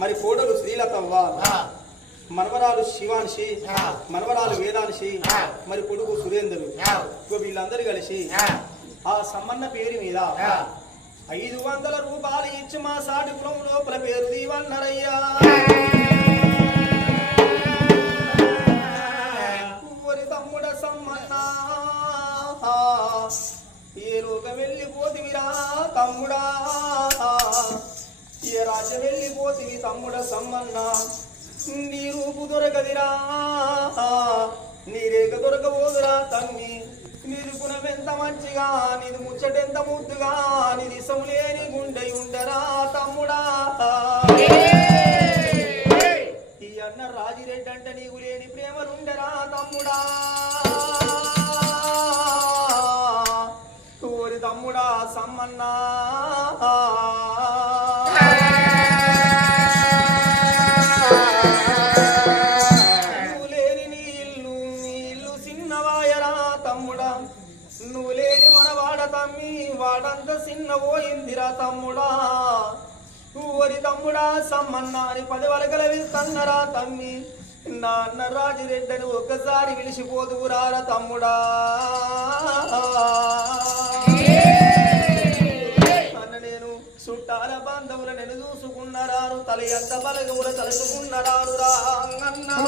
మరి కోడలు శ్రీలతవ్వ, మనవరాలు శివాంశి, మనవరాలు వేదాంశి, మరి కొడుకు సురేంద్రుడు, వీళ్ళందరూ కలిసి ఆ సమ్మన్న పేరు మీద 500 రూపాయలు ఇచ్చి మా సాటి కులం లోపల పేరు దీవన్నరయ్యా. తమ్ముడ సమ్మన్న ఏ లోకం వెళ్ళిపోతివిరా తమ్ముడా, ఏ రాజ్యం వెళ్ళిపోతివి తమ్ముడ సమ్మన్న, నీ రూపు దొరకదిరా నీ రేఖ దొరకబోదురా తమ్మి, నీది గుణం ఎంత మంచిగా, నీది ముచ్చటెంత ముద్దుగా, నీది సౌలేని గుండె ఉండరా తమ్ముడా. ఈ అన్న రాజిరెడ్డి అంటే నీకు లేని ప్రేమలుండరా తమ్ముడా. తోరి తమ్ముడా సమ్మన్నా, నువ్వు లేని నీ ఇల్లు చిన్నవాయరా తమ్ముడా, నువ్వు లేని మనవాడ తమ్మి వాడంత చిన్న పోయిందిరా తమ్ముడా. ఊరి తమ్ముడా సమ్మన్నా అని 10 వరకల విస్తన్నరా తమ్మి, నా అన్న రాజిరెడ్డిని ఒక్కసారి విలిసిపోదువురారా తమ్ముడా. అన్న నేను చుట్టాల బాంధవుల నేను చూసుకున్నరాను, తల ఎంత బలగవుల తలుసుకున్నరాను రా అన్నా.